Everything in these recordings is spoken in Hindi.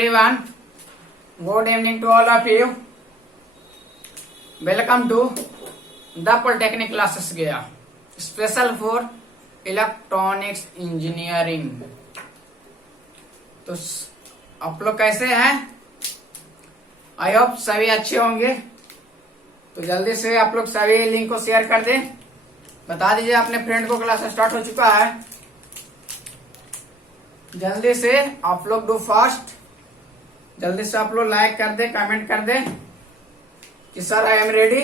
everyone. Good evening to all of you. Welcome to the Polytechnic classes गया स्पेशल फॉर इलेक्ट्रॉनिक्स इंजीनियरिंग। तो आप लोग कैसे हैं? आई होप सभी अच्छे होंगे। तो जल्दी से आप लोग सभी लिंक को शेयर कर दें, बता दीजिए अपने फ्रेंड को क्लास स्टार्ट हो चुका है। जल्दी से आप लोग डू फास्ट, जल्दी से आप लोग लाइक कर दे, कमेंट कर दे कि सर आई एम रेडी।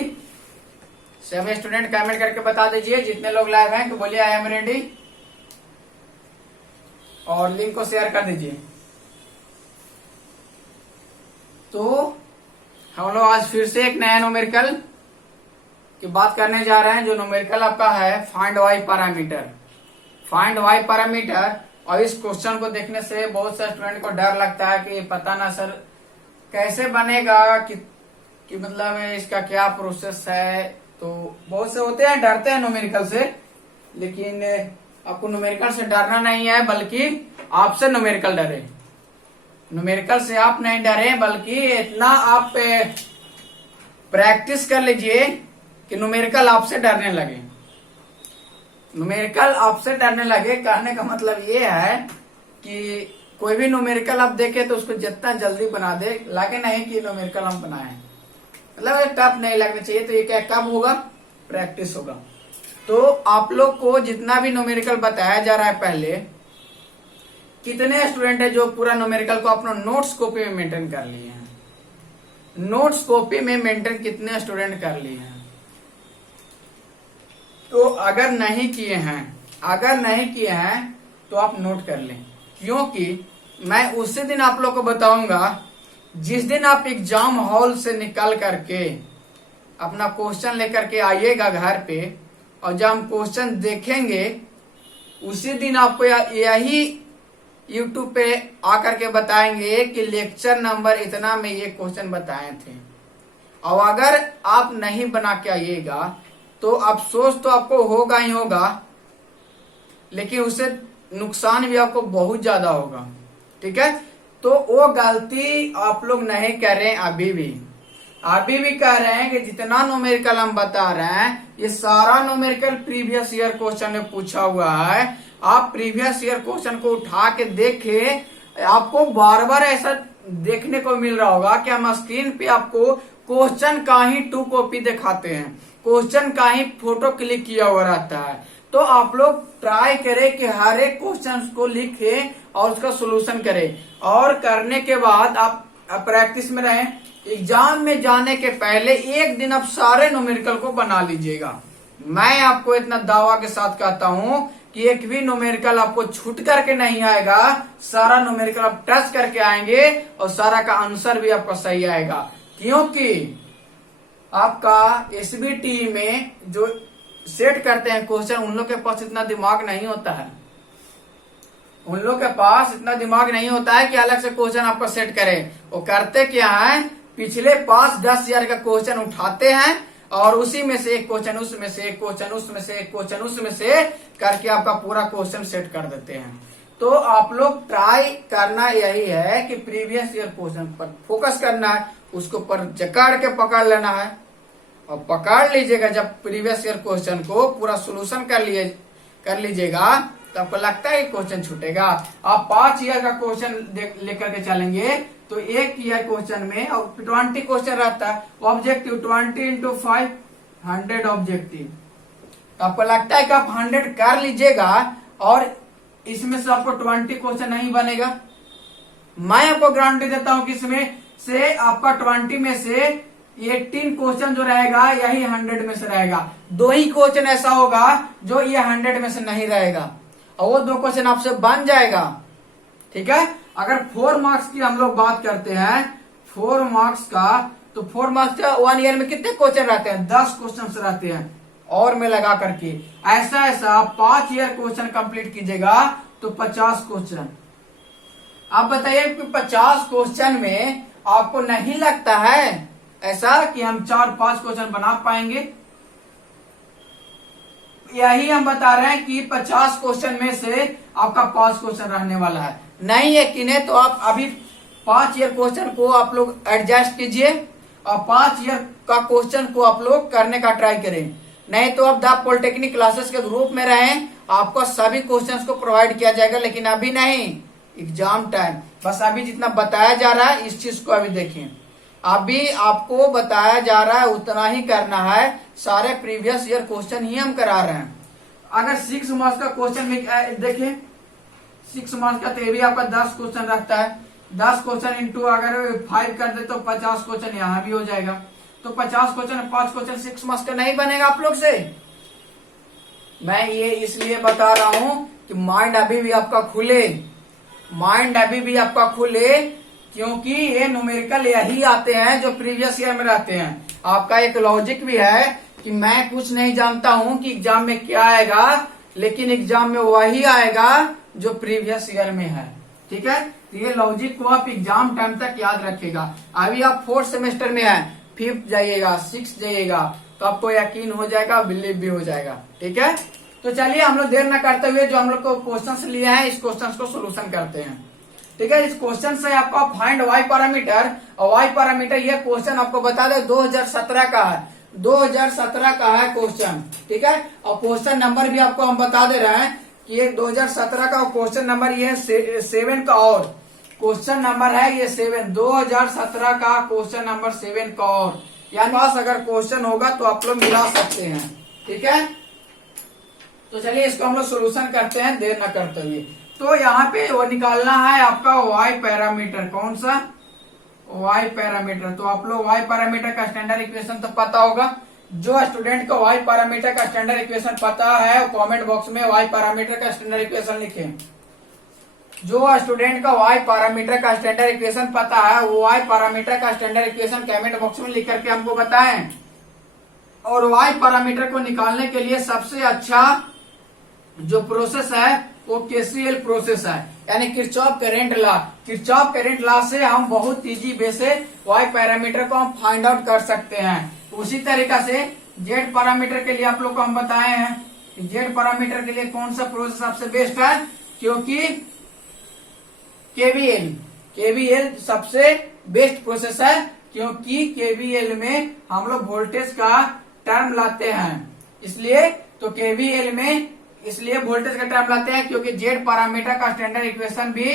सभी स्टूडेंट कमेंट करके बता दीजिए, जितने लोग लाइव हैं, तो बोलिए आई एम रेडी और लिंक को शेयर कर दीजिए। तो हम लोग आज फिर से एक नया न्यूमेरिकल की बात करने जा रहे हैं। जो न्यूमेरिकल आपका है find Y parameter. Find Y parameter. और इस क्वेश्चन को देखने से बहुत से स्टूडेंट को डर लगता है कि पता ना सर कैसे बनेगा, कि मतलब इसका क्या प्रोसेस है। तो बहुत से होते हैं डरते हैं न्यूमेरिकल से, लेकिन आपको न्यूमेरिकल से डरना नहीं है, बल्कि आपसे न्यूमेरिकल डरे। न्यूमेरिकल से आप नहीं डरे, बल्कि इतना आप प्रैक्टिस कर लीजिए कि न्यूमेरिकल आपसे डरने लगे। न्यूमेरिकल आपसे डरने लगे कहने का मतलब ये है कि कोई भी न्यूमेरिकल आप देखे तो उसको जितना जल्दी बना दे, लगे नहीं कि न्यूमेरिकल हम बनाए, मतलब टफ नहीं लगना चाहिए। तो ये क्या कब होगा? प्रैक्टिस होगा। तो आप लोग को जितना भी न्यूमेरिकल बताया जा रहा है, पहले कितने स्टूडेंट है जो पूरा न्यूमेरिकल को अपना नोट्स कॉपी में मेंटेन कर लिए हैं? नोट्स कॉपी में मेंटेन कितने स्टूडेंट कर लिए हैं? तो अगर नहीं किए हैं तो आप नोट कर लें, क्योंकि मैं उसी दिन आप लोग को बताऊंगा जिस दिन आप एग्जाम हॉल से निकल करके अपना क्वेश्चन लेकर के आइएगा घर पे, और जब हम क्वेश्चन देखेंगे उसी दिन आपको यही यूट्यूब पे आकर के बताएंगे कि लेक्चर नंबर इतना में ये क्वेश्चन बताए थे। और अगर आप नहीं बना के आइएगा तो अफसोस तो आपको होगा ही होगा, लेकिन उससे नुकसान भी आपको बहुत ज्यादा होगा। ठीक है? तो वो गलती आप लोग नहीं कर रहे हैं। अभी भी कह रहे हैं कि जितना न्यूमेरिकल हम बता रहे हैं, ये सारा न्यूमेरिकल प्रीवियस ईयर क्वेश्चन में पूछा हुआ है। आप प्रीवियस ईयर क्वेश्चन को उठा के देखे, आपको बार बार ऐसा देखने को मिल रहा होगा कि हम स्क्रीन पे आपको क्वेश्चन का ही 2 कॉपी दिखाते हैं, क्वेश्चन का ही फोटो क्लिक किया हुआ रहता है। तो आप लोग ट्राई करें कि हर एक क्वेश्चन को लिखें और उसका सोल्यूशन करें, और करने के बाद आप प्रैक्टिस में रहें। एग्जाम में जाने के पहले एक दिन आप सारे न्यूमेरिकल को बना लीजिएगा। मैं आपको इतना दावा के साथ कहता हूं कि एक भी न्यूमेरिकल आपको छूट करके नहीं आएगा। सारा न्यूमेरिकल आप टच करके आएंगे और सारा का आंसर भी आपका सही आएगा, क्योंकि आपका एसबीटी में जो सेट करते हैं क्वेश्चन, उन लोग के पास इतना दिमाग नहीं होता है। उन लोग के पास इतना दिमाग नहीं होता है कि अलग से क्वेश्चन आपको सेट करें। वो करते क्या है, पिछले 5-10 ईयर का क्वेश्चन उठाते हैं और उसी में से एक क्वेश्चन, उसमें से एक क्वेश्चन, उसमें से एक क्वेश्चन, उसमें से करके आपका पूरा क्वेश्चन सेट कर देते हैं। तो आप लोग ट्राई करना यही है कि प्रीवियस ईयर क्वेश्चन पर फोकस करना है, उसको पर जकड़ के पकड़ लेना है। और पकड़ लीजिएगा जब प्रीवियस ईयर क्वेश्चन को पूरा सोल्यूशन कर लीजिएगा, तो आपको लगता है क्वेश्चन छूटेगा। आप 5 ईयर का क्वेश्चन लेकर के चलेंगे तो एक ईयर क्वेश्चन में 20 क्वेश्चन रहता है, ऑब्जेक्टिव 20 × 5 100 ऑब्जेक्टिव। तो आपको लगता है कि आप 100 कर लीजिएगा और इसमें से आपको 20 क्वेश्चन नहीं बनेगा? मैं आपको गारंटी देता हूं कि इसमें से आपका 20 में से 18 क्वेश्चन जो रहेगा यही 100 में से रहेगा। 2 ही क्वेश्चन ऐसा होगा जो ये 100 में से नहीं रहेगा, और वो 2 क्वेश्चन आपसे बन जाएगा। ठीक है? अगर 4 मार्क्स की हम लोग बात करते हैं, 4 मार्क्स का, तो 4 मार्क्स का 1 ईयर में कितने क्वेश्चन रहते हैं? 10 क्वेश्चन रहते हैं, और में लगा करके ऐसा 5 ईयर क्वेश्चन कंप्लीट कीजिएगा तो 50 क्वेश्चन। आप बताइए कि 50 क्वेश्चन में आपको नहीं लगता है ऐसा कि हम 4-5 क्वेश्चन बना पाएंगे? यही हम बता रहे हैं कि 50 क्वेश्चन में से आपका 5 क्वेश्चन रहने वाला है। नहीं यकीन है तो आप अभी 5 ईयर क्वेश्चन को आप लोग एडजस्ट कीजिए और 5 ईयर का क्वेश्चन को आप लोग करने का ट्राई करें। नहीं तो आप द पॉलिटेक्निक क्लासेस के ग्रुप में रहें, आपको सभी क्वेश्चंस को प्रोवाइड किया जाएगा, लेकिन अभी नहीं, एग्जाम टाइम। बस अभी जितना बताया जा रहा है इस चीज को अभी देखें, अभी आपको बताया जा रहा है उतना ही करना है। सारे प्रीवियस ईयर क्वेश्चन ही हम करा रहे हैं। अगर 6 मार्क्स का क्वेश्चन में देखिए, 6 मार्क्स का तो ये भी आपका 10 क्वेश्चन रखता है। 10 क्वेश्चन इंटू अगर 5 कर दे तो 50 क्वेश्चन यहाँ भी हो जाएगा। तो 50 क्वेश्चन 5 क्वेश्चन 6 मार्क्स का नहीं बनेगा आप लोग से। मैं ये इसलिए बता रहा हूं कि माइंड अभी भी आपका खुले, माइंड अभी भी आपका खुले, क्योंकि ये न्यूमेरिकल यही आते हैं जो प्रीवियस ईयर में रहते हैं। आपका एक लॉजिक भी है कि मैं कुछ नहीं जानता हूं कि एग्जाम में क्या आएगा, लेकिन एग्जाम में वही आएगा जो प्रीवियस ईयर में है। ठीक है, तो ये लॉजिक को आप एग्जाम टाइम तक याद रखिएगा। अभी आप 4th सेमेस्टर में है, 5th जाइएगा, 6th जाइएगा, तो आपको यकीन हो जाएगा, बिलीव भी हो जाएगा। ठीक है, तो चलिए हम लोग देर न करते हुए जो हम लोग को क्वेश्चंस लिए हैं इस क्वेश्चंस को सोल्यूशन करते हैं। ठीक है, इस क्वेश्चन से आपका फाइंड वाई पैरामीटर, और वाई पैरामीटर ये क्वेश्चन आपको बता दे 2017 का है, 2017 का है क्वेश्चन। ठीक है, और क्वेश्चन नंबर भी आपको हम बता दे रहे हैं कि ये 2017 का क्वेश्चन नंबर ये 7 का, और क्वेश्चन नंबर है ये 7, 2017 का क्वेश्चन नंबर 7 का। और यानी पास अगर क्वेश्चन होगा तो आप लोग मिला सकते हैं। ठीक है, तो चलिए इसको हम लोग सोल्यूशन करते हैं देर न करते हुए। तो यहाँ पे वो निकालना है आपका वाई पैरामीटर। कौन सा? Y parameter. तो आप लोग वाई पैरामीटर का स्टैंडर्ड इक्वेशन तो पता होगा। जो स्टूडेंट को वाई पैरामीटर का स्टैंडर्ड इक्वेशन पता है वो कमेंट बॉक्स में वाई पैरामीटर का स्टैंडर्ड इक्वेशन लिखें। जो स्टूडेंट का वाई पैरामीटर का स्टैंडर्ड इक्वेशन पता है वो वाई पैरामीटर का स्टैंडर्ड इक्वेशन कमेंट बॉक्स में लिख करके हमको बताएं। और वाई पैरामीटर को निकालने के लिए सबसे अच्छा जो प्रोसेस है वो केसीएल प्रोसेस है, यानी Kirchhoff current law. Kirchhoff current law से हम बहुत इजी वे से वाई पैरामीटर को हम फाइंड आउट कर सकते हैं। उसी तरीका से जेड पैरामीटर के लिए आप लोग को हम बताए हैं कि जेड पैरामीटर के लिए कौन सा प्रोसेस सबसे बेस्ट है, क्योंकि केवीएल सबसे बेस्ट प्रोसेस है, क्योंकि केवीएल में हम लोग वोल्टेज का टर्म लाते हैं। इसलिए तो केवीएल में इसलिए वोल्टेज का टर्म लाते हैं क्योंकि जेड पैरामीटर का स्टैंडर्ड इक्वेशन भी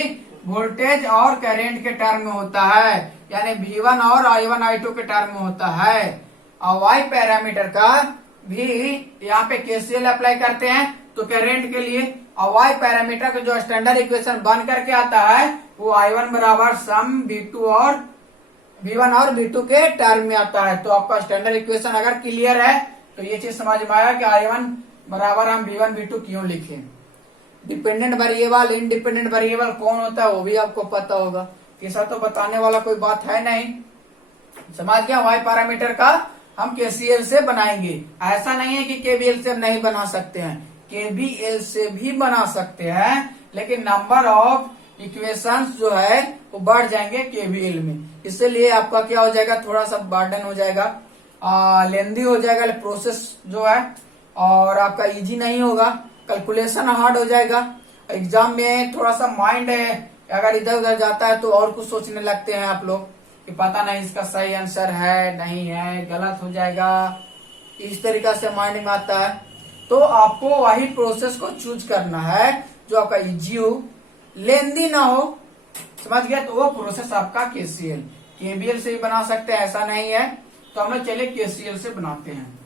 वोल्टेज और करंट के टर्म में होता है, यानी V1 और I1 I2 के टर्म में होता है। और वाई पैरामीटर का भी यहाँ पे केसीएल अप्लाई करते हैं तो करंट के लिए, और वाई पैरामीटर का जो स्टैंडर्ड इक्वेशन बन करके आता है वो I1 बराबर सम V1 और V2 के टर्म में आता है। तो आपका स्टैंडर्ड इक्वेशन अगर क्लियर है तो ये चीज समझ में आया कि I1 बराबर हम V1 V2 क्यों लिखें। डिपेंडेंट वेरिएबल इंडिपेंडेंट वेरिएबल कौन होता है वो भी आपको पता होगा, ऐसा तो बताने वाला कोई बात है नहीं। समझ गया, वाई पैरामीटर का हम केसीएल से बनाएंगे। ऐसा नहीं है कि केवीएल से हम नहीं बना सकते हैं, केवीएल से भी बना सकते हैं, लेकिन नंबर ऑफ इक्वेशंस जो है वो बढ़ जाएंगे केवीएल में। इसलिए आपका क्या हो जाएगा, थोड़ा सा बर्डन हो जाएगा, लेंदी हो जाएगा प्रोसेस जो है, और आपका इजी नहीं होगा, कैलकुलेशन हार्ड हो जाएगा। एग्जाम में थोड़ा सा माइंड अगर इधर उधर जाता है तो और कुछ सोचने लगते हैं आप लोग कि पता नहीं इसका सही आंसर है नहीं है, गलत हो जाएगा, इस तरीका से माइंड में आता है। तो आपको वही प्रोसेस को चूज करना है जो आपका इजी हो, लेंदी ना हो। समझ गया, तो वो प्रोसेस आपका केवीएल से भी बना सकते हैं, ऐसा नहीं है। तो हम लोग चलिए केसीएल से बनाते हैं।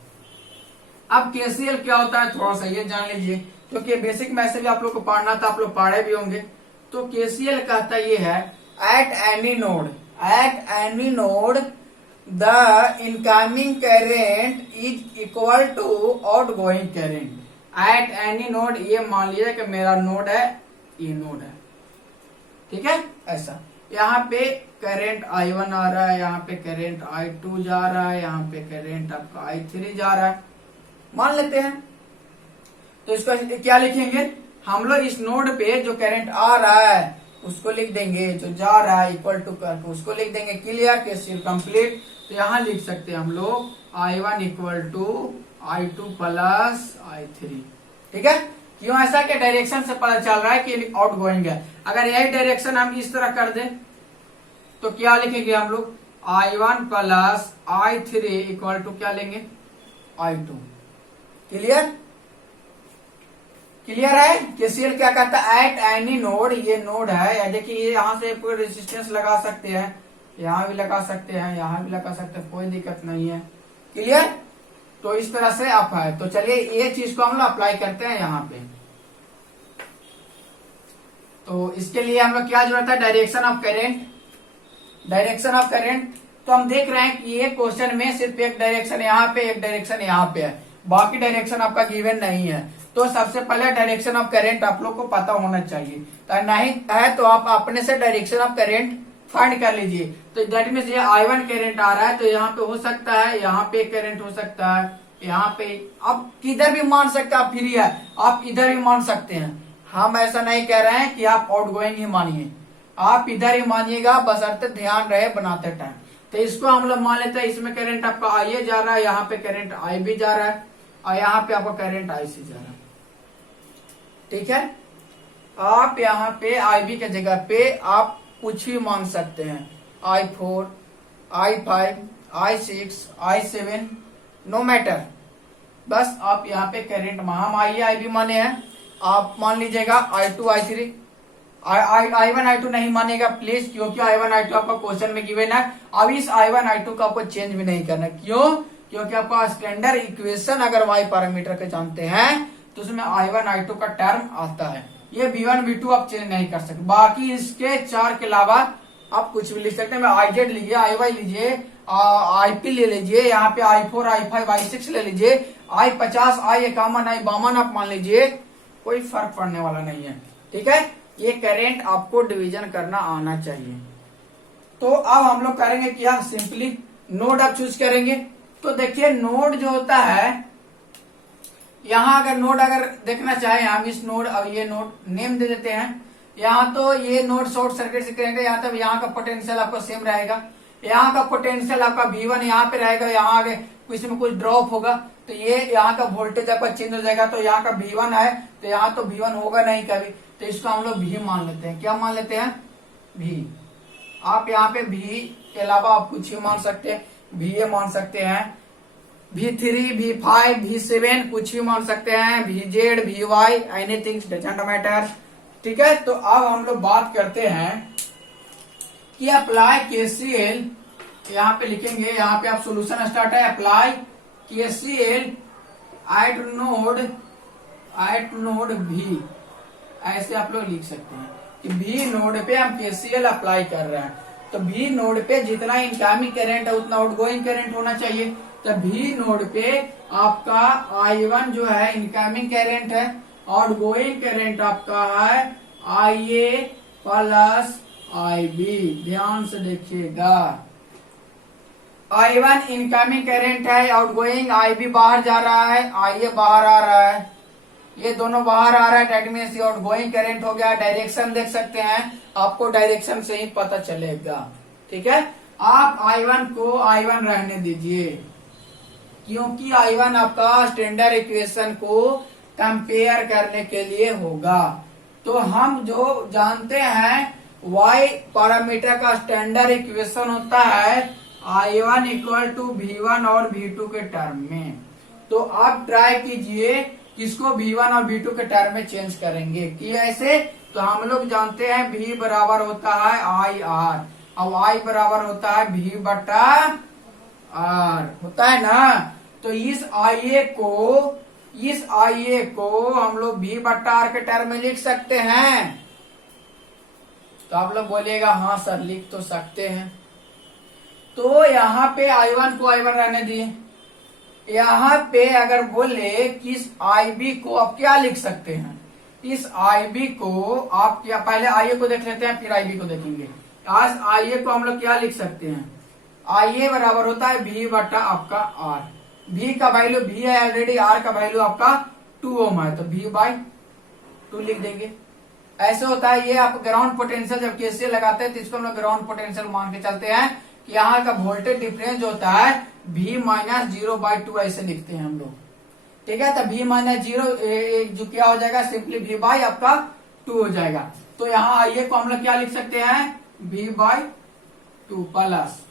अब केसीएल क्या होता है थोड़ा सा ये जान लीजिए, क्योंकि बेसिक में से भी आप लोग को पढ़ना था, आप लोग पढ़े भी होंगे। तो केसीएल कहता ये है, at any node the incoming current is equal to outgoing current. At any node, ये मान लीजिए कि मेरा नोड है, ये नोड है, ठीक है। ऐसा यहाँ पे करंट I1 आ रहा है, यहाँ पे करंट I2 जा रहा है, यहाँ पे करंट आपका I3 जा रहा है, मान लेते हैं। तो इसको क्या लिखेंगे हम लोग, इस नोड पे जो करंट आ रहा है उसको लिख देंगे, जो जा रहा है इक्वल टू करके उसको लिख देंगे। Clear, KCL complete. तो यहाँ लिख सकते हैं हम लोग I1 equal to I2 plus I3, ठीक है। क्यों ऐसा, के डायरेक्शन से पता चल रहा है कि आउट गोइंग है। अगर यही डायरेक्शन हम इस तरह कर दें तो क्या लिखेंगे हम लोग, I1 plus I3 equal to क्या लेंगे, I2। क्लियर, क्लियर है। केसीएल क्या कहता है, एट एनी नोड, ये नोड है, देखिए ये यहाँ से पूरे रेजिस्टेंस लगा सकते हैं, यहाँ भी लगा सकते हैं, यहाँ भी लगा सकते हैं, कोई दिक्कत नहीं है। क्लियर, तो इस तरह से आप है। तो चलिए ये चीज को हम लोग अप्लाई करते हैं यहाँ पे। तो इसके लिए हम लोग क्या जरूरत है, direction of current, direction of current. तो हम देख रहे हैं कि ये क्वेश्चन में सिर्फ एक डायरेक्शन यहाँ पे, एक डायरेक्शन यहाँ पे है, बाकी डायरेक्शन आपका गिवन नहीं है। तो सबसे पहले डायरेक्शन ऑफ करेंट आप लोग को पता होना चाहिए, तो नहीं है तो आप अपने से डायरेक्शन ऑफ करेंट फाइंड कर लीजिए। तो दैट मीन्स ये I1 करंट आ रहा है, तो यहाँ पे हो सकता है, यहाँ पे करंट हो सकता है, यहाँ पे आप किधर भी मान सकते हैं, आप फ्री है, आप इधर भी मान सकते हैं। हम ऐसा नहीं कह रहे हैं कि आप आउट गोइंग ही मानिए, आप इधर ही मानिएगा, बशर्ते ध्यान रहे बनाते टाइम। तो इसको हम लोग मान लेते हैं, इसमें करंट आपका IA जा रहा है, यहाँ पे करंट IB जा रहा है, और यहाँ पे आपका करंट IC जा रहा है। ठीक है, आप यहाँ पे IB के जगह पे आप कुछ भी मान सकते हैं, I4, I5, I6, I7, no matter. बस आप यहाँ पे करंट, हम IB माने हैं, आप मान लीजिएगा I2, I3, I1, I2 नहीं मानेगा प्लीज, क्योंकि I1, I2 आपका क्वेश्चन में गिवन है। अब इस I1, I2 का आपको चेंज भी नहीं करना, क्यों, क्योंकि आपका स्टैंडर्ड इक्वेशन अगर Y पैरामीटर के जानते हैं तो उसमें I1, I2 का टर्म आता है। ये V1, V2 आप चेंज नहीं कर सकते, बाकी इसके चार के अलावा आप कुछ भी लिख सकते हैं। IZ लीजिए, IY लीजिए, IP ले लीजिए, यहाँ पे I4, I5, I6 ले लीजिए, I50, I51, I52 आप मान लीजिए, कोई फर्क पड़ने वाला नहीं है। ठीक है, ये करंट आपको डिवीजन करना आना चाहिए। तो अब हम लोग करेंगे क्या, सिंपली नोड आप चूज करेंगे। तो देखिए नोड जो होता है, यहाँ अगर नोड अगर देखना चाहे, हम इस नोड और ये नोड नेम दे देते हैं। यहाँ तो ये नोड शॉर्ट सर्किट से करेंगे, यहाँ तक यहाँ का पोटेंशियल आपका सेम रहेगा, यहाँ का पोटेंशियल आपका V1 यहाँ पे रहेगा, यहाँ आगे कुछ में कुछ ड्रॉप होगा तो ये यहाँ का वोल्टेज आपका चेंज हो जाएगा। तो यहाँ का V1 है तो यहाँ तो V1 होगा नहीं कभी, तो इसको हम लोग V मान लेते हैं। क्या मान लेते हैं, V। आप यहाँ पे V के अलावा आप कुछ ही मान सकते हैं, VA मान सकते हैं, V3, V5, V7 कुछ भी मान सकते हैं, VZ, VY, anything doesn't matter. ठीक है, तो अब हम लोग बात करते हैं कि अप्लाई KCL, यहाँ पे लिखेंगे, यहाँ पे आप सोल्यूशन स्टार्ट है, apply KCL eight node V, ऐसे आप लोग लिख सकते हैं कि V नोड पे हम KCL अप्लाई कर रहे हैं। तो V नोड पे जितना इनकमिंग करंट है उतना आउटगोइंग करंट होना चाहिए। तो V नोड पे आपका I1 जो है इनकमिंग करंट है, आउटगोइंग करंट आपका है IA प्लस IB। ध्यान से देखिएगा, I1 इनकमिंग करंट है, आउटगोइंग IB बाहर जा रहा है, IA बाहर आ रहा है, ये दोनों बाहर आ रहा है, दैट मींस ये आउटगोइंग करंट हो गया। डायरेक्शन देख सकते हैं, आपको डायरेक्शन से ही पता चलेगा। ठीक है, आप I1 को I1 रहने दीजिए, क्योंकि I1 आपका स्टैंडर्ड इक्वेशन को कंपेयर करने के लिए होगा। तो हम जो जानते हैं Y पैरामीटर का स्टैंडर्ड इक्वेशन होता है I1 इक्वल टू V1 और V2 के टर्म में। तो आप ट्राई कीजिए किसको V1 और V2 के टर्म में चेंज करेंगे कि ऐसे। तो हम लोग जानते हैं V बराबर होता है IR, अब I बराबर होता है V बटा R, होता है ना। तो इस IA को हम लोग V बटा R के टर्म में लिख सकते हैं। तो आप लोग बोलिएगा हाँ सर लिख तो सकते हैं। तो यहाँ पे I1 को I1 रहने दिए, यहाँ पे अगर बोले कि इस IB को आप क्या लिख सकते हैं, इस IB को आप क्या, पहले IA को देख लेते हैं फिर IB को देखेंगे। आज IA को हम लोग क्या लिख सकते हैं, IA बराबर होता है V बटा आपका R। V का वैल्यू V है ऑलरेडी, R का वैल्यू आपका 2 ओम है, तो V बाई 2 लिख देंगे। ऐसे होता है। ये आप ग्राउंड पोटेंशियल जब KCL लगाते हैं तो इसको हम लोग ग्राउंड पोटेंशियल मान के चलते हैं कि यहाँ का वोल्टेज डिफरेंस जो होता है V माइनस 0/2 ऐसे लिखते हैं हम लोग। ठीक है, तो V माइनस 0 जो क्या हो जाएगा, सिंपली V बाई आपका 2 हो जाएगा। तो यहाँ IA को हम लोग क्या लिख सकते हैं, V बाई 2 प्लस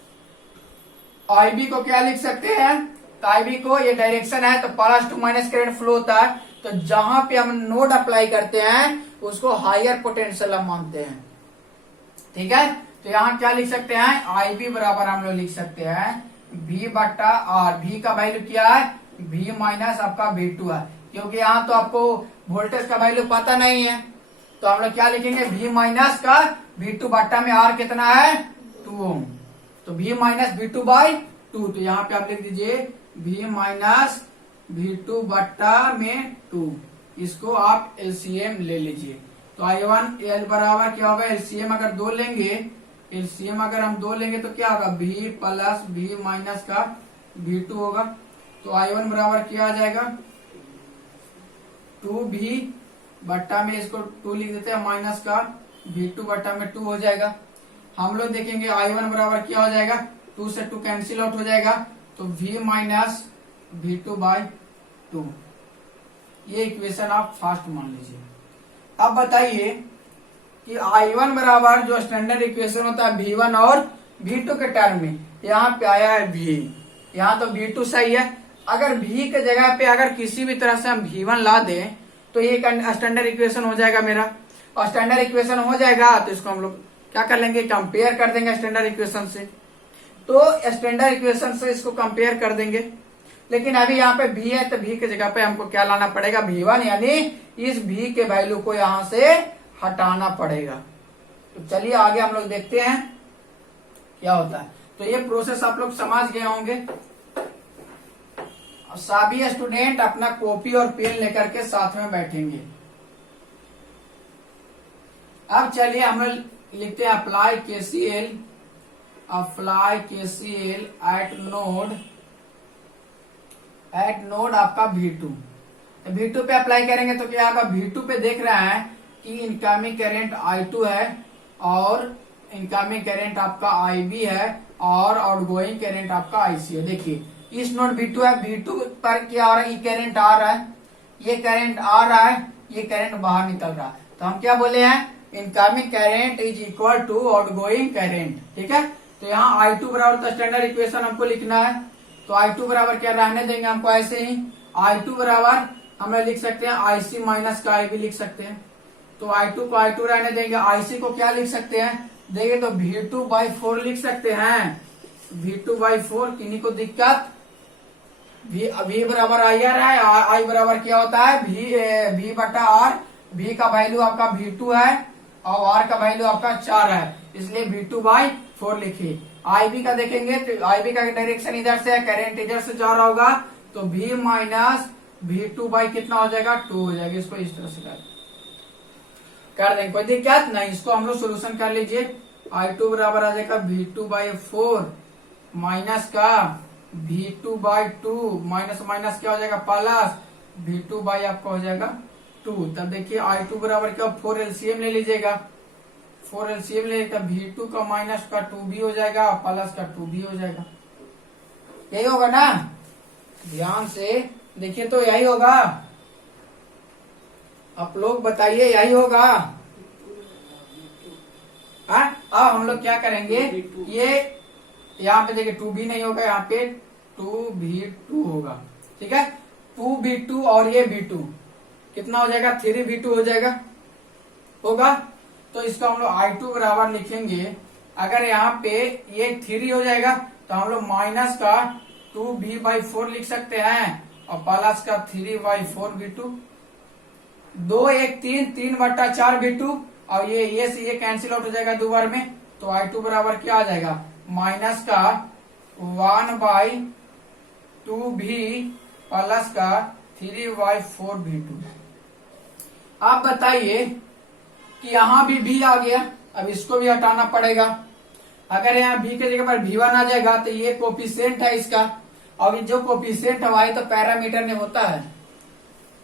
IB को क्या लिख सकते हैं, तो IB को ये डायरेक्शन है तो plus two minus current flow होता है, तो जहां पे हम नोड अप्लाई करते हैं उसको हायर पोटेंशियल हम मानते हैं। ठीक है, तो यहाँ क्या लिख सकते हैं, IB बराबर हम लोग लिख सकते हैं V बट्टा R। V का वैल्यू क्या है, V माइनस आपका V2 है, क्योंकि यहाँ तो आपको वोल्टेज का वैल्यू पता नहीं है, तो हम लोग क्या लिखेंगे, V माइनस का V2 बट्टा में R कितना है 2 ओम, तो V माइनस V2 बाई 2। तो यहाँ पे आप लिख दीजिए V माइनस V2 बट्टा में 2, इसको आप LCM ले लीजिए। तो I1 L बराबर क्या होगा, LCM अगर 2 लेंगे, LCM अगर हम 2 लेंगे तो क्या होगा, V प्लस V माइनस का V2 होगा। तो I1 बराबर क्या आ जाएगा 2V बट्टा में इसको 2 लिख देते हैं माइनस का V2 बट्टा में 2 हो जाएगा। हम लोग देखेंगे I1 बराबर क्या हो जाएगा, 2 से 2 कैंसिल आउट हो जाएगा, तो V माइनस V2 बाई 2। ये इक्वेशन आप फास्ट मान लीजिए। अब बताइए कि I1 बराबर जो स्टैंडर्ड इक्वेशन होता है V1 और V2 के टर्म में, यहाँ पे आया है V, यहाँ तो V2 सही है। अगर V के जगह पे अगर किसी भी तरह से हम V1 ला दें तो ये स्टैंडर्ड इक्वेशन हो जाएगा मेरा, और स्टैंडर्ड इक्वेशन हो जाएगा तो इसको हम लोग क्या कर लेंगे, कंपेयर कर देंगे स्टैंडर्ड इक्वेशन से। तो स्टैंडर्ड इक्वेशन से इसको कंपेयर कर देंगे, लेकिन अभी यहाँ पे V है तो V के जगह पे हमको क्या लाना पड़ेगा, V1, यानी इस V के वैल्यू को यहां से हटाना पड़ेगा। तो चलिए आगे हम लोग देखते हैं क्या होता है। तो ये प्रोसेस आप लोग समझ गए होंगे। सभी स्टूडेंट अपना कॉपी और पेन लेकर के साथ में बैठेंगे। अब चलिए हम लोग लिखते हैं अप्लाई KCL एट नोड आपका V2। तो V2 पे अप्लाई करेंगे तो क्या होगा, V2 पे देख रहे हैं कि इनकमिंग करंट I2 है और इनकमिंग करंट आपका IB है और आउटगोइंग करंट आपका IC है। देखिए इस नोड V2 है, V2 पर क्या आ रहा है, ये करंट आ रहा है, ये करंट आ रहा है, ये करंट बाहर निकल रहा है। तो हम क्या बोले हैं, incoming current is equal to outgoing current. ठीक है, तो यहाँ I2 बराबर तो स्टैंडर्ड इक्वेशन हमको लिखना है, तो I2 बराबर क्या रहने देंगे हमको ऐसे ही, I2 बराबर हम लोग लिख सकते हैं IC माइनस का IB लिख सकते हैं। तो I2 को I2 रहने देंगे, IC को क्या लिख सकते हैं, देंगे तो V2 बाई 4 लिख सकते हैं, V2 बाई 4। किन्हीं को दिक्कत, V बराबर IR है, I बराबर क्या होता है V बटा R। V का वैल्यू आपका V2 है और R का वैल्यू आपका 4 है, इसलिए V2 बाई 4 लिखिए। IB का देखेंगे तो IB का डायरेक्शन इधर से है, करंट इधर से जा रहा होगा, तो V माइनस V2 बाई कितना हो जाएगा 2 हो जाएगा। इसको इस तरह से कर देंगे, कोई दिक्कत नहीं। इसको हम लोग सोल्यूशन कर लीजिए। I2 बराबर आ जाएगा V2 बाई 4 माइनस का V2 बाई 2 माइनस माइनस क्या हो जाएगा प्लस V2 बाई आपका हो जाएगा 2। तब देखिए I2 बराबर क्या, 4 LCM ले लीजिएगा, 4 LCM ले लीजिएगा, V2 का माइनस का 2B हो जाएगा प्लस का 2B हो जाएगा। यही होगा ना, ध्यान से देखिए तो यही होगा, आप लोग बताइए यही होगा। अब हम लोग क्या करेंगे, ये यहाँ पे देखिए 2B नहीं होगा, यहाँ पे 2V2 होगा। ठीक है, 2V2 और ये V2 कितना हो जाएगा, 3V2 हो जाएगा होगा। तो इसका हम लोग I2 बराबर लिखेंगे, अगर यहाँ पे ये 3 हो जाएगा तो हम लोग माइनस का 2V बाई 4 लिख सकते हैं और प्लस का 3 बाई 4 V2। 2 1 3 3 बट्टा 4 V2 और ये से ये कैंसिल आउट हो जाएगा 2 बार में, तो I2 बराबर क्या आ जाएगा, माइनस का 1 बाई 2V प्लस का 3 बाई 4 V2। आप बताइए कि यहाँ भी V आ गया, अब इसको भी हटाना पड़ेगा। अगर यहाँ V के जगह पर V1 आ जाएगा तो ये कोफिशिएंट है इसका, और जो कोफिशिएंट है तो पैरामीटर में होता है,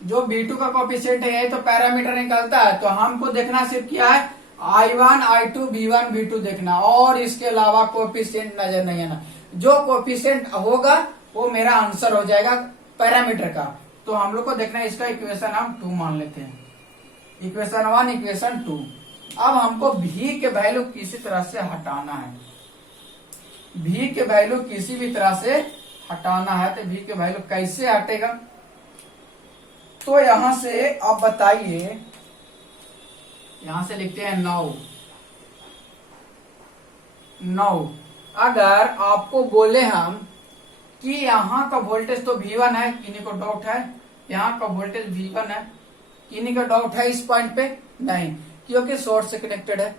जो V2 का कोफिशिएंट है तो पैरामीटर निकलता है। तो हमको देखना सिर्फ क्या है, I1 I2 V1 V2 देखना, और इसके अलावा कोफिशिएंट नजर नहीं आना। जो कोफिशिएंट होगा वो मेरा आंसर हो जाएगा पैरामीटर का। तो हम लोग को देखना है, इसका इक्वेशन हम 2 मान लेते हैं, इक्वेशन 1 इक्वेशन 2। अब हमको V के वैल्यू किसी तरह से हटाना है। V के वैल्यू किसी भी तरह से हटाना है तो V के वैल्यू कैसे हटेगा? तो यहां से आप बताइए, यहां से लिखते हैं 9। अगर आपको बोले हम कि यहाँ का वोल्टेज तो V1 है, किन्हीं को डाउट है, यहाँ का वोल्टेज V1 है, किन्हीं का डाउट है इस पॉइंट पे? नहीं, क्योंकि सोर्स से कनेक्टेड है।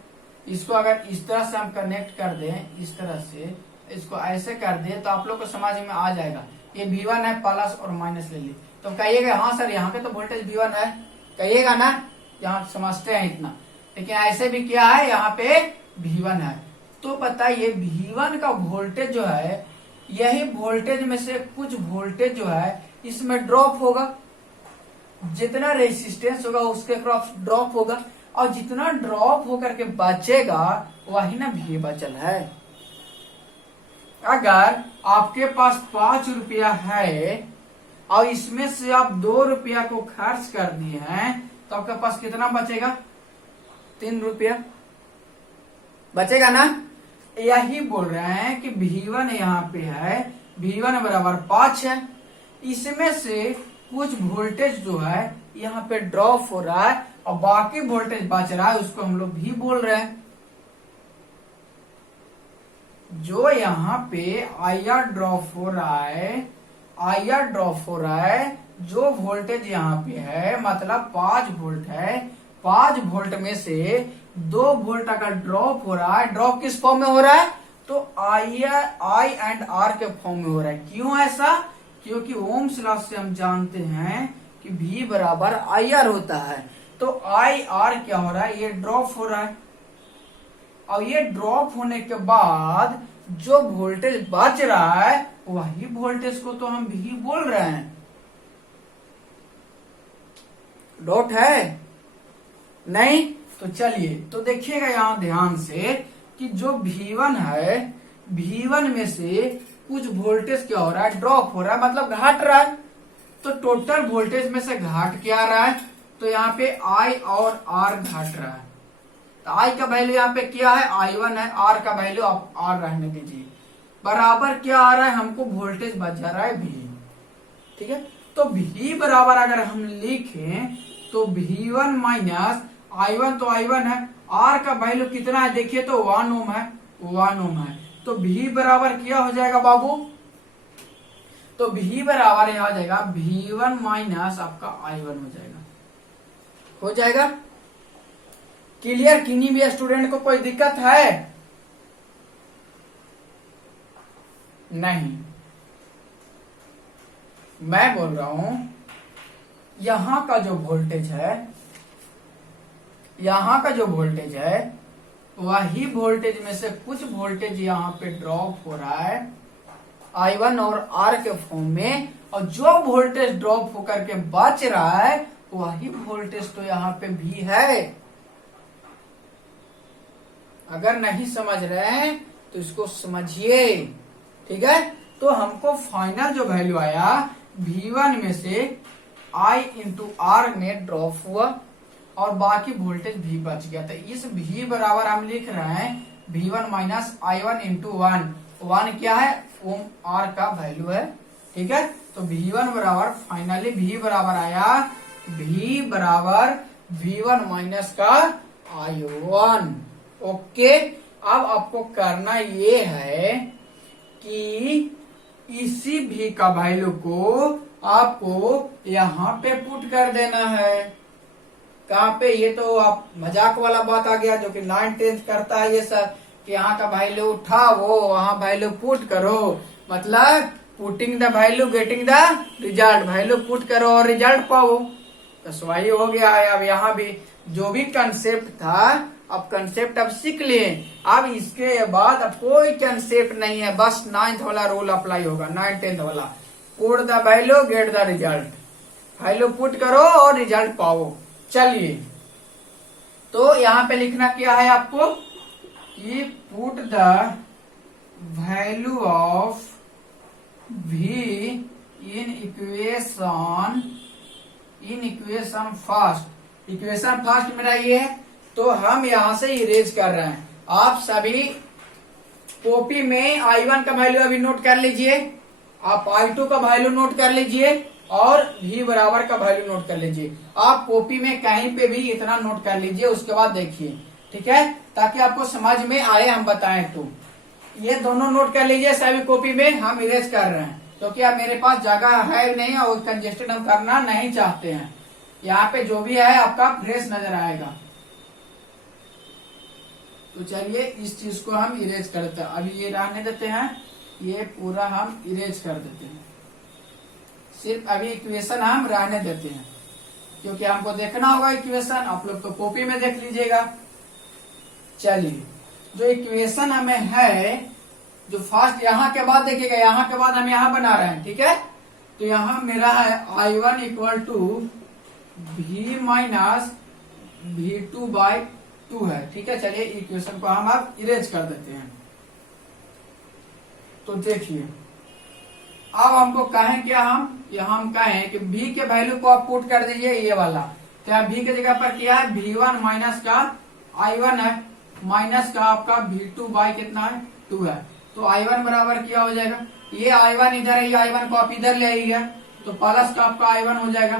इसको अगर इस तरह से हम कनेक्ट कर दें, इस तरह से इसको ऐसे कर दें तो आप लोग को समझ में आ जाएगा। ये V1 है, प्लस और माइनस ले ली तो कहिएगा हाँ सर यहाँ पे तो वोल्टेज V1 है, कहिएगा ना, यहाँ समझते हैं इतना। लेकिन ऐसे भी क्या है, यहाँ पे V1 है। तो बताइए V1 का वोल्टेज जो है, यही वोल्टेज में से कुछ वोल्टेज जो है इसमें ड्रॉप होगा, जितना रेजिस्टेंस होगा उसके क्रॉस ड्रॉप होगा, और जितना ड्रॉप होकर के बचेगा वही ना V बचल है। अगर आपके पास 5 रुपया है और इसमें से आप 2 रुपया को खर्च कर दिए हैं तो आपके पास कितना बचेगा? 3 रुपया बचेगा ना। यही बोल रहे हैं कि V1 यहाँ पे है, V1 बराबर 5 है, इसमें से कुछ वोल्टेज जो है यहाँ पे ड्रॉप हो रहा है और बाकी वोल्टेज बच रहा है, उसको हम लोग V बोल रहे हैं। जो यहाँ पे IR ड्रॉप हो रहा है, IR ड्रॉप हो रहा है, जो वोल्टेज यहाँ पे है मतलब 5 वोल्ट है, 5 वोल्ट में से 2 वोल्ट अगर ड्रॉप हो रहा है, ड्रॉप किस फॉर्म में हो रहा है? तो I एंड R के फॉर्म में हो रहा है। क्यों ऐसा? क्योंकि ओम्स लॉ से हम जानते हैं कि V बराबर IR होता है। तो IR क्या हो रहा है? ये ड्रॉप हो रहा है, और ये ड्रॉप होने के बाद जो वोल्टेज बच रहा है वही वोल्टेज को तो हम V बोल रहे हैं। डॉट है नहीं? तो चलिए, तो देखिएगा यहां ध्यान से कि जो V1 है, V1 में से कुछ वोल्टेज क्या हो रहा है? ड्रॉप हो रहा है, मतलब घट रहा है। तो टोटल वोल्टेज में से घट क्या आ रहा है? तो यहाँ पे I और R घट रहा है। तो I का वैल्यू यहाँ पे क्या है? I1 है। R का वैल्यू आप R रहने दीजिए। बराबर क्या आ रहा है? हमको वोल्टेज बच जा रहा है V। ठीक है, तो V बराबर अगर हम लिखें तो V1 माइनस I1, तो I1 है, R का वैल्यू कितना है देखिए तो 1 ओम है, 1 ओम है। तो V बराबर क्या हो जाएगा बाबू? तो V बराबर यह हो जाएगा V1 माइनस आपका I1 हो जाएगा। हो जाएगा क्लियर? किन्हीं भी स्टूडेंट को कोई दिक्कत है? नहीं, मैं बोल रहा हूं यहां का जो वोल्टेज है, यहां का जो वोल्टेज है वही वोल्टेज में से कुछ वोल्टेज यहाँ पे ड्रॉप हो रहा है I1 और R के फॉर्म में, और जो वोल्टेज ड्रॉप होकर के बच रहा है वही वोल्टेज तो यहाँ पे भी है। अगर नहीं समझ रहे हैं तो इसको समझिए। ठीक है, तो हमको फाइनल जो वैल्यू आया V1 में से I इंटू R में ड्रॉप हुआ और बाकी वोल्टेज V बच गया। तो इस V बराबर हम लिख रहे हैं V1 माइनस I1 इंटू 1 क्या है? ओम R का वैल्यू है। ठीक है, तो V1 बराबर फाइनली V बराबर आया, V बराबर V1 माइनस का I1। ओके, अब आपको करना ये है कि इसी V का वैल्यू को आपको यहाँ पे पुट कर देना है। कहाँ पे? ये तो आप मजाक वाला बात आ गया जो कि 9th 10th करता है ये सब, कि यहाँ का वैल्यू उठाओ वहां वैल्यू पुट करो, मतलब putting the value getting the result, value put करो और रिजल्ट पाओ। तो सही हो गया है। अब यहाँ भी जो भी कंसेप्ट था, अब कंसेप्ट अब सीख लिए। अब इसके बाद अब कोई कंसेप्ट नहीं है, बस 9th वाला रूल अप्लाई होगा, 9th 10th वाला। Put the value get the result, value put करो और रिजल्ट पाओ। चलिए, तो यहाँ पे लिखना क्या है आपको कि put the value of V in equation first. Equation first मेरा ये है, तो हम यहां से इरेज कर रहे हैं। आप सभी कॉपी में I1 का वैल्यू अभी नोट कर लीजिए, आप I2 का वैल्यू नोट कर लीजिए और V बराबर का वैल्यू नोट कर लीजिए। आप कॉपी में कहीं पे भी इतना नोट कर लीजिए, उसके बाद देखिए, ठीक है, ताकि आपको समझ में आए हम बताएं। तो ये दोनों नोट कर लीजिए सभी कॉपी में, हम इरेज कर रहे हैं क्योंकि अब मेरे पास जगह है नहीं और कंजेस्टेड हम करना नहीं चाहते हैं। यहाँ पे जो भी है आपका फ्रेश नजर आएगा। तो चलिए इस चीज को हम इरेज करते हैं, अभी ये रहने देते हैं, ये पूरा हम इरेज कर देते हैं, सिर्फ अभी इक्वेशन हम रहने देते हैं क्योंकि हमको देखना होगा इक्वेशन। आप लोग तो कॉपी में देख लीजिएगा। चलिए जो इक्वेशन हमें है, जो फर्स्ट यहाँ के बाद देखिएगा, यहाँ के बाद हम यहाँ बना रहे हैं, ठीक है। तो यहाँ मेरा है I1 equal to V minus V2/2 है, ठीक है। चलिए इक्वेशन को हम अब इरेज कर देते हैं। तो देखिए अब हमको कहें क्या, हम कहें कि V के वैल्यू को आप पुट कर दीजिए, ये वाला। तो यहाँ V के जगह पर क्या है, V1 माइनस का I1 है, माइनस का आपका V2 कितना है, 2 है। तो I1 बराबर क्या हो जाएगा, ये I1 इधर है, ये I1 को आप इधर ले आइएगा, तो प्लस का आपका I1 हो जाएगा,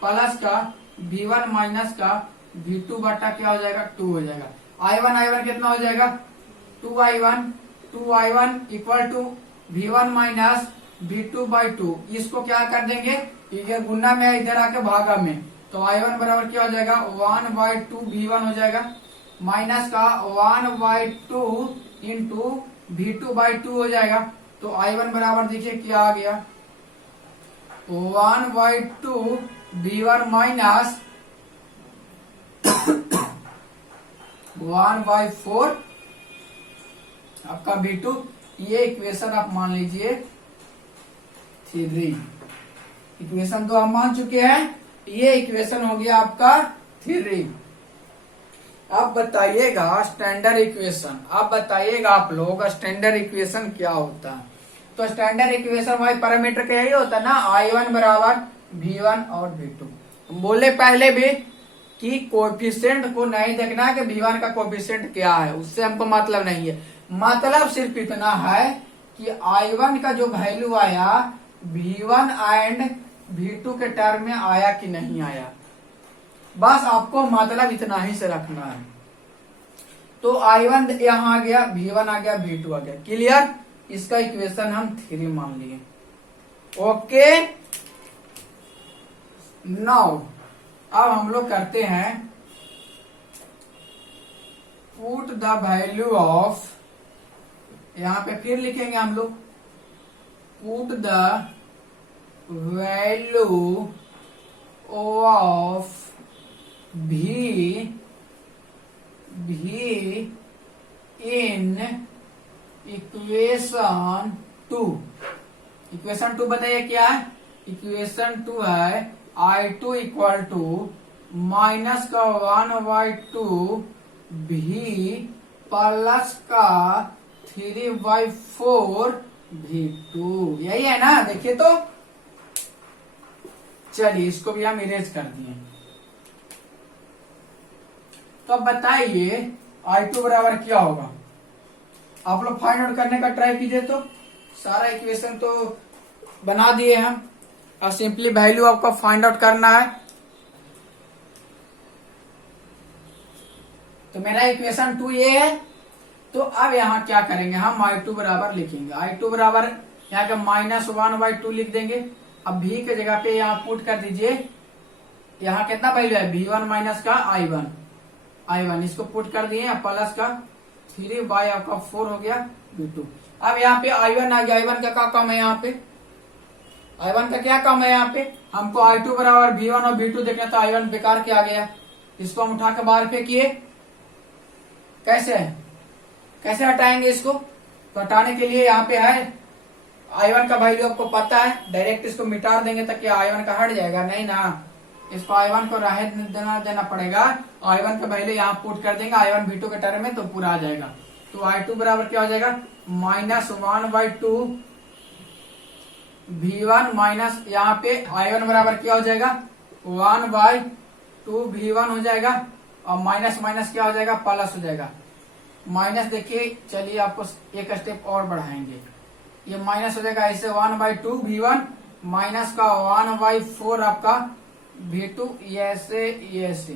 प्लस का V1 माइनस का V2 बटा क्या हो जाएगा, 2 हो जाएगा। I1 कितना हो जाएगा, 2I1 equal to V1 minus V2/2। इसको क्या कर देंगे, ये गुना में इधर आके भागा में, तो I1 बराबर क्या हो जाएगा, 1/2 V1 हो जाएगा, माइनस का 1/2 इंटू V2/2 हो जाएगा। तो I1 बराबर देखिए क्या आ गया, 1/2 V1 माइनस 1/4 आपका V2। ये इक्वेशन आप मान लीजिए 3। इक्वेशन तो हम मान चुके हैं, ये इक्वेशन हो गया आपका 3। अब बताइएगा स्टैंडर्ड इक्वेशन, अब बताइएगा आप लोग स्टैंडर्ड इक्वेशन क्या होता है। तो स्टैंडर्ड इक्वेशन वाई पैरामीटर का यही होता है ना, I1 बराबर V1 और V2। बोले पहले भी कि कोएफिशिएंट को नहीं देखना है कि V1 का कोएफिशिएंट क्या है, उससे हमको मतलब नहीं है। मतलब सिर्फ इतना है कि I1 का जो वैल्यू आया V1 एंड V2 के टर्म में आया कि नहीं आया, बस आपको मतलब इतना ही से रखना है। तो I1 यहाँ आ गया, V1 आ गया, V2 आ गया, क्लियर। इसका इक्वेशन हम 3 मान लिए। ओके, नाउ अब हम लोग करते हैं पुट द वैल्यू ऑफ, यहां पे फिर लिखेंगे हम लोग put the value of V in equation 2। Equation 2 बताइए क्या है, इक्वेशन 2 है I2 इक्वल टू माइनस का 1/2 V प्लस का 3/4 V2। यही है ना, देखिए तो। चलिए इसको भी हम इरेज कर दिए। तो अब बताइए I2 बराबर क्या होगा, आप लोग फाइंड आउट करने का ट्राई कीजिए। तो सारा इक्वेशन तो बना दिए हम, अब सिंपली वैल्यू आपको फाइंड आउट करना है। तो मेरा इक्वेशन 2 ये है। तो अब यहाँ क्या करेंगे, हम I2 बराबर लिखेंगे, I2 बराबर यहाँ का -1/2 लिख देंगे। अब V के जगह पे यहाँ पुट कर दीजिए, यहाँ कितना वैल्यू है, V1 माइनस का I1, इसको पुट कर दिए, प्लस का 3 आपका 4 हो गया V2। अब यहाँ पे I1 आ गया, I1 का क्या कम है, यहाँ पे I1 का क्या कम है, यहाँ पे हमको I2 बराबर V1 और V2 देखना, तो I1 बेकार के आ गया, इसको हम उठा के बाहर फेंकिए। कैसे हटाएंगे इसको, तो हटाने के लिए यहाँ पे है I1 का वैल्यू आपको पता है, डायरेक्ट इसको मिटा देंगे ताकि I1 का हट जाएगा, नहीं ना, इसको I1 को राह देना पड़ेगा। I1 का वैल्यू यहाँ पुट कर देंगे I1 V2 के टर्म में, तो पूरा आ जाएगा। तो I2 बराबर क्या हो जाएगा, -1/2 V1 माइनस यहाँ पे I1 बराबर क्या हो जाएगा, 1/2 V1 हो जाएगा, और माइनस माइनस क्या हो जाएगा, प्लस हो जाएगा। माइनस देखिए, चलिए आपको एक स्टेप और बढ़ाएंगे, ये माइनस हो जाएगा ऐसे 1/2 V1 माइनस का 1/4 आपका V2, ये ऐसे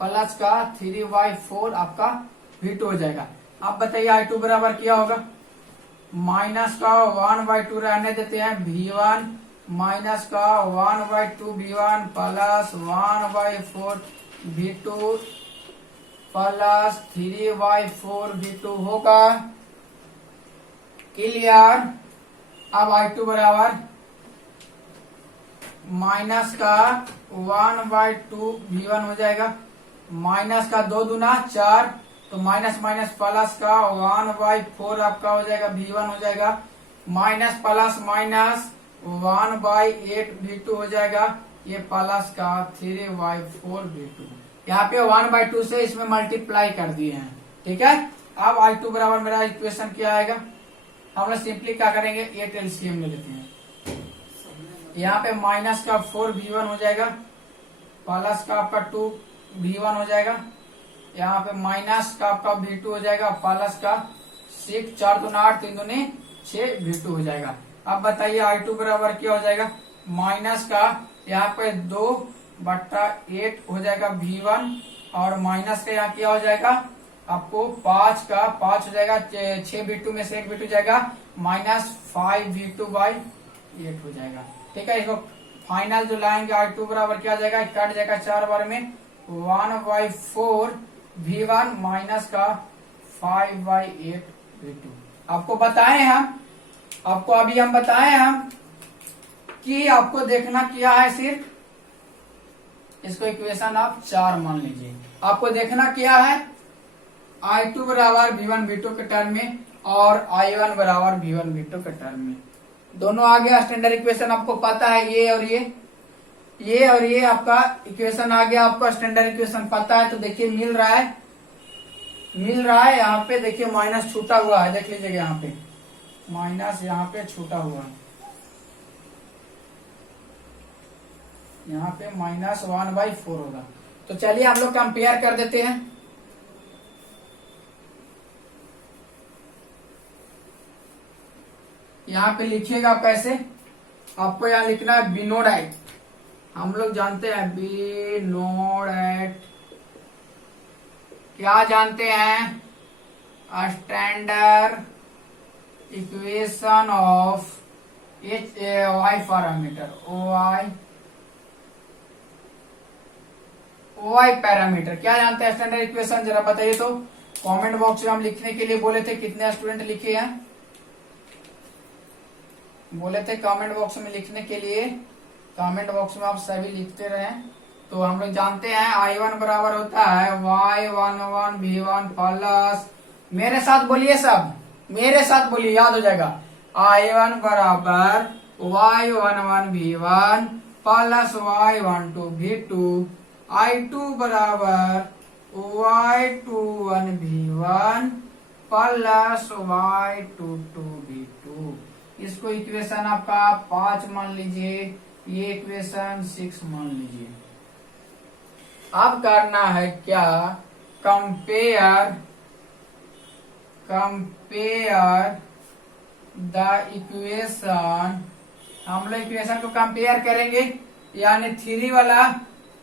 प्लस का 3/4 आपका V2 हो जाएगा। अब बताइए I2 बराबर क्या होगा, माइनस का 1/2 रहने देते हैं V1 माइनस का 1/2 V1 plus 1/4 V2 plus 3/4 V2 होगा। क्लियर। अब I2 बराबर माइनस का 1/2 V1 हो जाएगा, माइनस का 2 दूना 4, तो माइनस माइनस प्लस का 1/4 आपका हो जाएगा V1 हो जाएगा, माइनस प्लस माइनस 1/8 V2 हो जाएगा, ये प्लस का 3/4 V2। यहाँ पे 1/2 से इसमें मल्टीप्लाई कर दिए हैं, ठीक है। अब I2 बराबर मेरा इक्वेशन क्या आएगा, हम लोग सिंपली क्या करेंगे, 8 LCM ले लेते हैं। यहाँ पे माइनस का 4 V1 हो जाएगा, प्लस का आपका 2 V1 हो जाएगा, यहाँ पे माइनस का आपका V2 हो जाएगा, प्लस का 6 4 दूना 8 3 दूनी 6 V2 हो जाएगा। अब बताइए I2 बराबर क्या हो जाएगा, माइनस का यहाँ पे 2/8 हो जाएगा V1 और माइनस का यहाँ क्या हो जाएगा आपको 5 का 5 हो जाएगा, 6 V2 में से 1 V2 जाएगा, माइनस 5 V2/8 हो जाएगा, ठीक है। इसको फाइनल जो लाएंगे I2 बराबर क्या हो जाएगा, कट जाएगा 4 बार में 1/4 V1 माइनस का 5/8 V2। आपको बताएं हम, आपको अभी हम बताएं हम कि आपको देखना क्या है, सिर्फ इसको इक्वेशन आप 4 मान लीजिए। आपको देखना क्या है, I2 बराबर V1 V2 के टर्म में और I1 बराबर V1 V2 के टर्म में, दोनों आ गया स्टैंडर्ड इक्वेशन। आपको पता है ये और ये आपका इक्वेशन आ गया, आपका स्टैंडर्ड इक्वेशन पता है। तो देखिए मिल रहा है यहाँ पे, देखिए माइनस छूटा हुआ है, देख लीजिएगा यहाँ पे माइनस यहाँ पे छूटा हुआ है, यहाँ पे माइनस 1/4 होगा। तो चलिए हम लोग कंपेयर कर देते हैं। यहाँ पे लिखिएगा कैसे, आपको यहाँ लिखना है बिनोड, हम लोग जानते हैं बिनोड, क्या जानते हैं, standard equation of Y parameter, OI parameter क्या जानते हैं स्टैंडर्ड इक्वेशन, जरा बताइए तो। कमेंट बॉक्स में हम लिखने के लिए बोले थे, कितने स्टूडेंट लिखे हैं, बोले थे कमेंट बॉक्स में लिखने के लिए, कमेंट बॉक्स में आप सभी लिखते रहे। तो हम लोग जानते हैं I1 बराबर होता है Y11 V1 प्लस, मेरे साथ बोलिए सब, मेरे साथ बोलिए, याद हो जाएगा, I1 बराबर Y11 V1 plus Y12 V2, I2 बराबर Y21 V1 plus Y22 V2। इसको इक्वेशन आपका 5 मान लीजिए, ये इक्वेशन 6 मान लीजिए। अब करना है क्या, कंपेयर द इक्वेशन, हम लोग इक्वेशन को कंपेयर करेंगे, यानी 3 वाला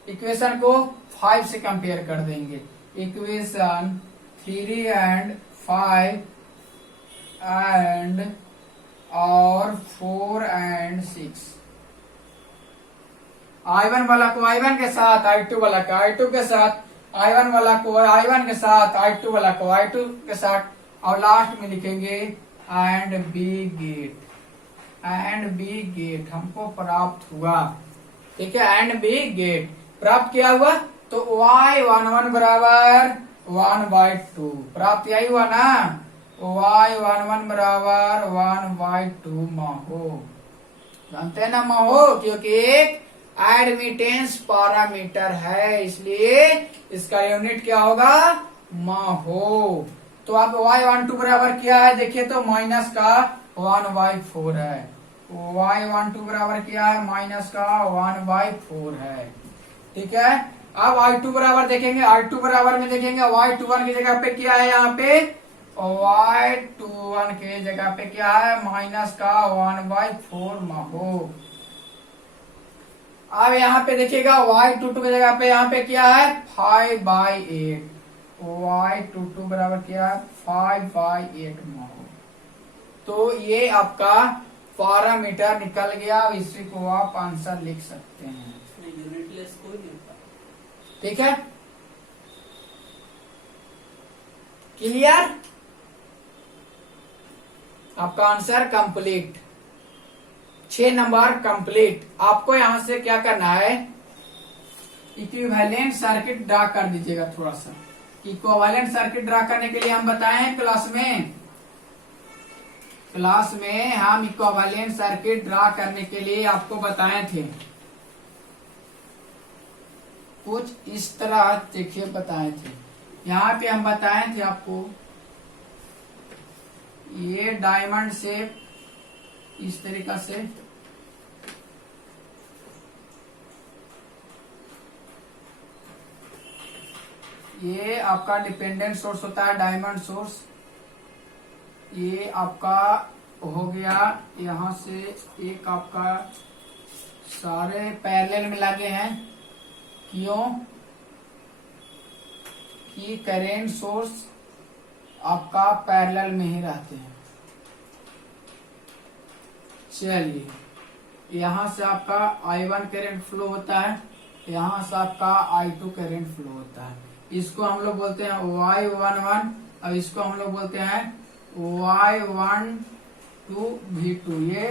इक्वेशन को 5 से कंपेयर कर देंगे। इक्वेशन 3 एंड 5 एंड और 4 एंड 6, I1 वाला को I1 के साथ, I2 वाला को I2 के साथ, I1 वाला को I1 के साथ, I2 वाला को I2 के साथ, और लास्ट में लिखेंगे एंड बी गेट हमको प्राप्त हुआ, ठीक है। एंड बी गेट प्राप्त किया हुआ, तो Y11 बराबर 1/2 प्राप्त यही हुआ ना, Y11 बराबर 1/2 महो, जानते हैं ना महो, क्योंकि एक एडमिटेंस पैरामीटर है, इसलिए इसका यूनिट क्या होगा, महो। तो आप Y12 बराबर क्या है, देखिए तो माइनस का 1/4 है, Y12 बराबर क्या है, माइनस का 1/4 है, ठीक है। अब I2 बराबर देखेंगे, I2 बराबर में देखेंगे Y21 की जगह पे क्या है, यहाँ पे y21 के जगह पे क्या है माइनस का 1/4 महो। अब यहाँ पे देखिएगा y22 की जगह पे यहाँ पे क्या है 5/8, y22 बराबर क्या है 5/8 महो। तो ये आपका पैरामीटर निकल गया, इसी को आप आंसर लिख सकते हैं। यूनिटलेस कोई नहीं होता। ठीक है, क्लियर, आपका आंसर कंप्लीट। 6 number complete. आपको यहां से क्या करना है, इक्विवेलेंट सर्किट ड्रा कर दीजिएगा थोड़ा सा। इक्विवेलेंट सर्किट ड्रा करने के लिए हम बताए हैं क्लास में हम इक्विवेलेंट सर्किट ड्रा करने के लिए आपको बताए थे। कुछ इस तरह देखिए बताए थे, यहाँ पे हम बताए थे आपको ये डायमंड शेप इस तरीका से, ये आपका डिपेंडेंट सोर्स होता है डायमंड सोर्स। ये आपका हो गया, यहां से एक आपका सारे पैरेलल में लगे हैं, क्यों कि करेंट सोर्स आपका पैरेलल में ही रहते हैं। चलिए, यहां से आपका I1 करंट फ्लो होता है, यहां से आपका I2 करंट फ्लो होता है। इसको हम लोग बोलते हैं Y11, अब इसको हम लोग बोलते हैं Y12 V2। ये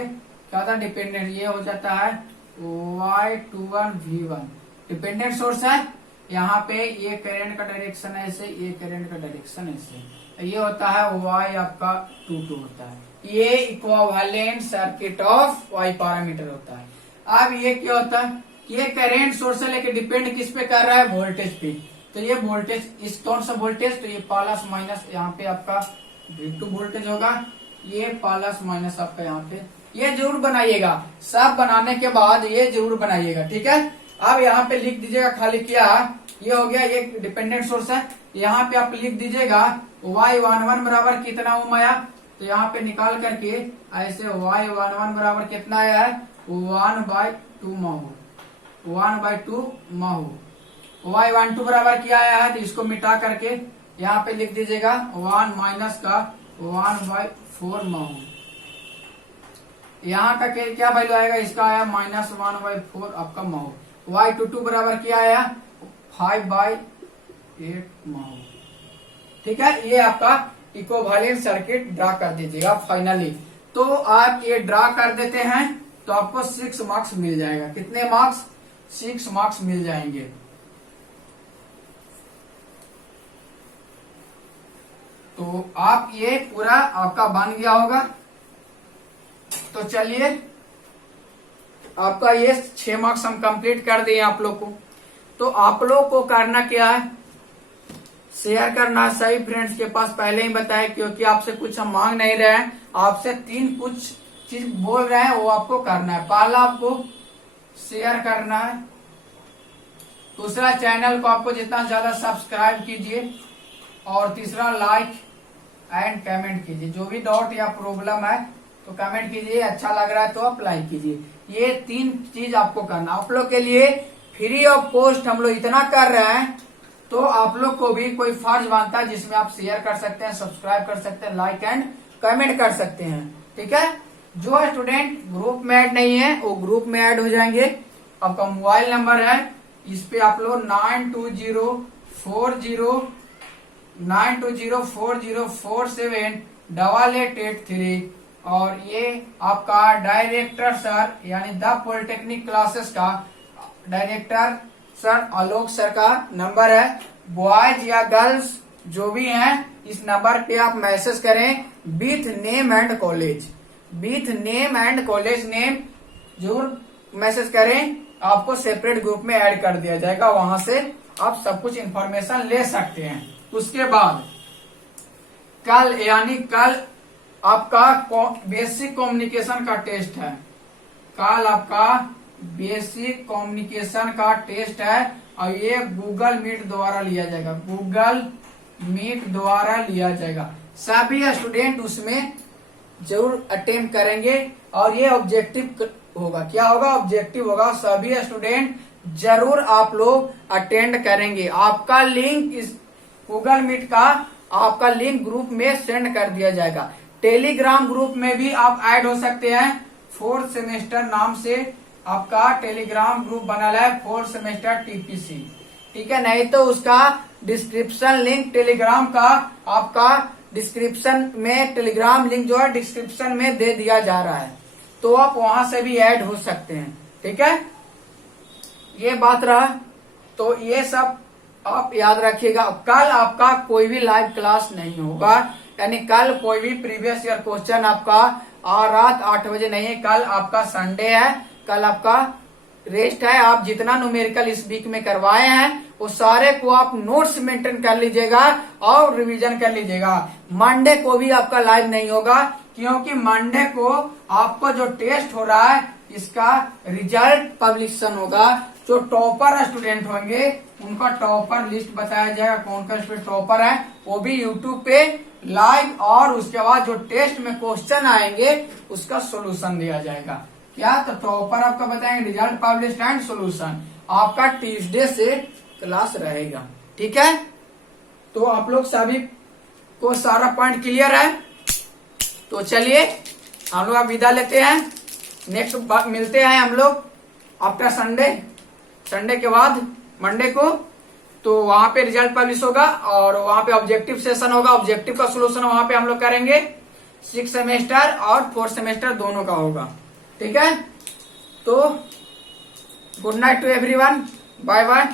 क्या था डिपेंडेंट, ये हो जाता है Y21 V1 डिपेंडेंट सोर्स है। यहाँ पे ये करंट का डायरेक्शन ऐसे, ये करंट का डायरेक्शन ऐसे, ये होता है Y आपका 22 होता है। ये equivalent circuit of Y parameter होता है। अब ये क्या होता है, ये करंट सोर्स से लेके डिपेंड किस पे कर रहा है, वोल्टेज पे। तो ये वोल्टेज, इस कौन सा वोल्टेज, तो ये प्लस माइनस, यहाँ पे आपका V2 वोल्टेज होगा, ये प्लस माइनस आपका यहाँ पे, ये जरूर बनाइएगा। सब बनाने के बाद ये जरूर बनाइएगा, ठीक है। अब यहाँ पे लिख दीजिएगा खाली क्या, ये हो गया, ये डिपेंडेंट सोर्स है। यहाँ पे आप लिख दीजिएगा Y11 बराबर कितना ओम आया, तो यहाँ पे निकाल करके ऐसे Y11 बराबर कितना आया है 1/2 महो, 1/2 महो। Y12 बराबर क्या आया है, तो इसको मिटा करके यहाँ पे लिख दीजिएगा 1 माइनस का 1/4 महो। यहाँ का क्या वैल्यू आएगा, इसका आया -1/4 आपका महो। Y22 बराबर क्या आया 5/8 महो। ठीक है, ये आपका इक्विवेलेंट सर्किट ड्रा कर दीजिएगा फाइनली। तो आप ये ड्रा कर देते हैं तो आपको 6 मार्क्स मिल जाएगा। कितने मार्क्स, 6 मार्क्स मिल जाएंगे। तो आप ये पूरा आपका बन गया होगा। तो चलिए, आपका ये 6 मार्क्स हम कंप्लीट कर दिए आप लोग को। तो आप लोग को करना क्या है, शेयर करना सही फ्रेंड्स के पास, पहले ही बताया, क्योंकि आपसे कुछ हम मांग नहीं रहे हैं, आपसे 3 कुछ चीज बोल रहे हैं, वो आपको करना है। पहला आपको शेयर करना है, दूसरा चैनल को आपको जितना ज्यादा सब्सक्राइब कीजिए, और तीसरा लाइक एंड कमेंट कीजिए। जो भी डाउट या प्रॉब्लम है तो कमेंट कीजिए, अच्छा लग रहा है तो आप लाइक कीजिए। ये 3 चीज आपको करना। आप लोग के लिए फ्री ऑफ कॉस्ट हम लोग इतना कर रहे हैं, तो आप लोग को भी कोई फर्ज बनता है जिसमें आप शेयर कर सकते हैं, सब्सक्राइब कर सकते हैं, लाइक एंड कमेंट कर सकते हैं। ठीक है, जो स्टूडेंट ग्रुप में ऐड नहीं है वो ग्रुप में ऐड हो जाएंगे। आपका मोबाइल नंबर है, इस पे आप लोग 920404078883, और ये आपका डायरेक्टर सर यानी द पॉलिटेक्निक क्लासेस का डायरेक्टर सर आलोक सर का नंबर है। बॉयज या गर्ल्स जो भी हैं, इस नंबर पे आप मैसेज करें with name and college, with name and college name जरूर मैसेज करें, आपको सेपरेट ग्रुप में ऐड कर दिया जाएगा। वहां से आप सब कुछ इंफॉर्मेशन ले सकते हैं। उसके बाद कल यानी कल आपका बेसिक कम्युनिकेशन का टेस्ट है। कल आपका बेसिक कम्युनिकेशन का टेस्ट है, और ये गूगल मीट द्वारा लिया जाएगा, गूगल मीट द्वारा लिया जाएगा। सभी स्टूडेंट उसमें जरूर अटेम्प्ट करेंगे और ये ऑब्जेक्टिव होगा। क्या होगा? ऑब्जेक्टिव होगा। सभी स्टूडेंट जरूर आप लोग अटेंड करेंगे। आपका लिंक इस गूगल मीट का आपका लिंक ग्रुप में सेंड कर दिया जाएगा। टेलीग्राम ग्रुप में भी आप ऐड हो सकते हैं। 4th सेमेस्टर नाम से आपका टेलीग्राम ग्रुप बना है, 4th सेमेस्टर टीपीसी। ठीक है, नहीं तो उसका डिस्क्रिप्शन लिंक टेलीग्राम का आपका डिस्क्रिप्शन में, टेलीग्राम लिंक जो है डिस्क्रिप्शन में दे दिया जा रहा है, तो आप वहां से भी ऐड हो सकते हैं। ठीक है, ये बात रहा। तो ये सब आप याद रखिएगा। कल आपका कोई भी लाइव क्लास नहीं होगा, यानी कल कोई भी प्रीवियस ईयर क्वेश्चन आपका रात 8 बजे नहीं है। कल आपका संडे है, कल आपका रेस्ट है। आप जितना न्यूमेरिकल इस वीक में करवाए हैं वो सारे को आप नोट्स मेंटेन कर लीजिएगा और रिवीजन कर लीजिएगा। मंडे को भी आपका लाइव नहीं होगा, क्योंकि मंडे को आपको जो टेस्ट हो रहा है इसका रिजल्ट पब्लिशन होगा। जो टॉपर स्टूडेंट होंगे उनका टॉपर लिस्ट बताया जाएगा, कौन कौन स्टूडेंट टॉपर है, वो भी यूट्यूब पे लाइव, और उसके बाद जो टेस्ट में क्वेश्चन आएंगे उसका सोल्यूशन दिया जाएगा। क्या? तो टॉपर आपका बताएंगे रिजल्ट पब्लिश एंड सोल्यूशन। आपका ट्यूसडे से क्लास रहेगा। ठीक है, तो आप लोग सभी को सारा पॉइंट क्लियर है। तो चलिए हम लोग अब विदा लेते हैं। नेक्स्ट मिलते हैं हम लोग आफ्टर संडे के बाद मंडे को। तो वहां पे रिजल्ट पब्लिश होगा और वहां पे ऑब्जेक्टिव सेशन होगा। ऑब्जेक्टिव का सोल्यूशन वहां पे हम लोग करेंगे। 6th सेमेस्टर और 4th सेमेस्टर दोनों का होगा। ठीक है, तो good night to everyone, bye bye.